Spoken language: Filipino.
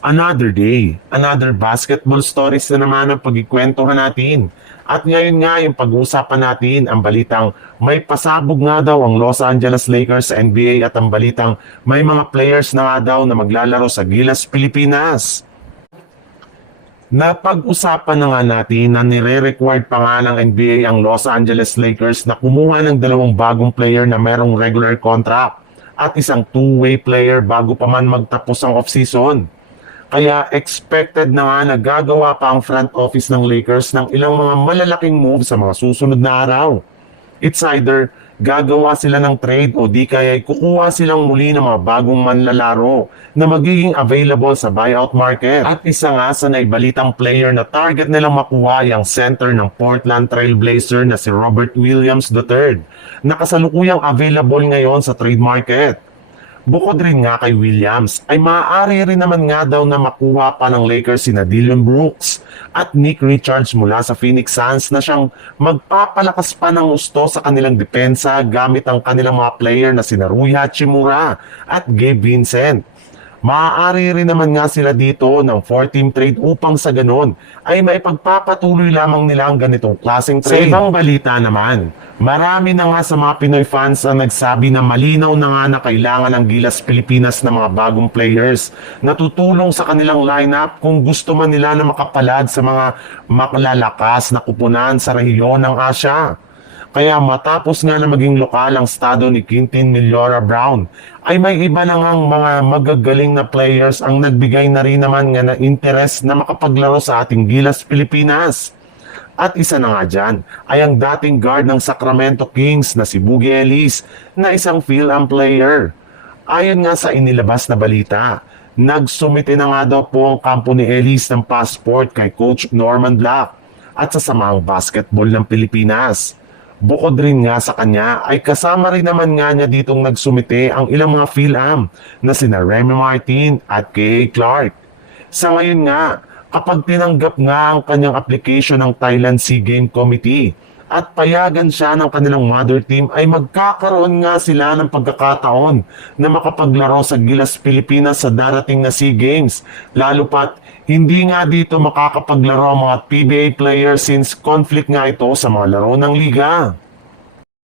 Another day, another basketball stories na naman ang pagkikwentuhan natin. At ngayon nga yung pag-uusapan natin ang balitang may pasabog nga daw ang Los Angeles Lakers sa NBA at ang balitang may mga players na nga daw na maglalaro sa Gilas, Pilipinas. Napag-usapan na nga natin na nire-required pa nga ng NBA ang Los Angeles Lakers na kumuha ng dalawang bagong player na merong regular contract at isang two-way player bago pa man magtapos ang off-season. Kaya expected na nga na gagawa pa ang front office ng Lakers ng ilang mga malalaking move sa mga susunod na araw. It's either gagawa sila ng trade o di kaya kukuha silang muli ng mga bagong manlalaro na magiging available sa buyout market. At isa nga sa naibalitang player na target nilang makuha ay ang center ng Portland Trail Blazer na si Robert Williams III na kasalukuyang available ngayon sa trade market. Bukod rin nga kay Williams, ay maaari rin naman nga daw na makuha pa ng Lakers sina Dillon Brooks at Nick Richards mula sa Phoenix Suns na siyang magpapalakas pa ng gusto sa kanilang depensa gamit ang kanilang mga player na sina Rui Hachimura at Gabe Vincent. Maaari rin naman nga sila dito ng 4-team trade upang sa ganon ay maipagpapatuloy lamang nila ang ganitong klaseng trade. Sa ibang balita naman, marami na nga sa mga Pinoy fans ang nagsabi na malinaw na nga na kailangan ng Gilas Pilipinas ng mga bagong players na tutulong sa kanilang lineup kung gusto man nila na makapalad sa mga makalalakas na kupunan sa rehiyon ng Asya. Kaya matapos nga na maging lokal ang estado ni Quintin Millora Brown, ay may iba na ngang mga magagaling na players ang nagbigay na rin naman nga na interest na makapaglaro sa ating Gilas Pilipinas. At isa na nga dyan ay ang dating guard ng Sacramento Kings na si Boogie Ellis na isang Phil-Am player. Ayon nga sa inilabas na balita, nagsumite na nga daw po ang kampo ni Ellis ng passport kay Coach Norman Black at sa Samahang Basketball ng Pilipinas. Bukod rin nga sa kanya ay kasama rin naman nga niya ditong nagsumite ang ilang mga Phil-Am na sina Remy Martin at K.A. Clark. Sa ngayon nga, kapag tinanggap nga ang kanyang application ng Thailand SEA Game Committee at payagan siya ng kanilang mother team ay magkakaroon nga sila ng pagkakataon na makapaglaro sa Gilas Pilipinas sa darating na SEA Games. Lalo pat hindi nga dito makakapaglaro ang mga PBA players since conflict nga ito sa mga laro ng liga.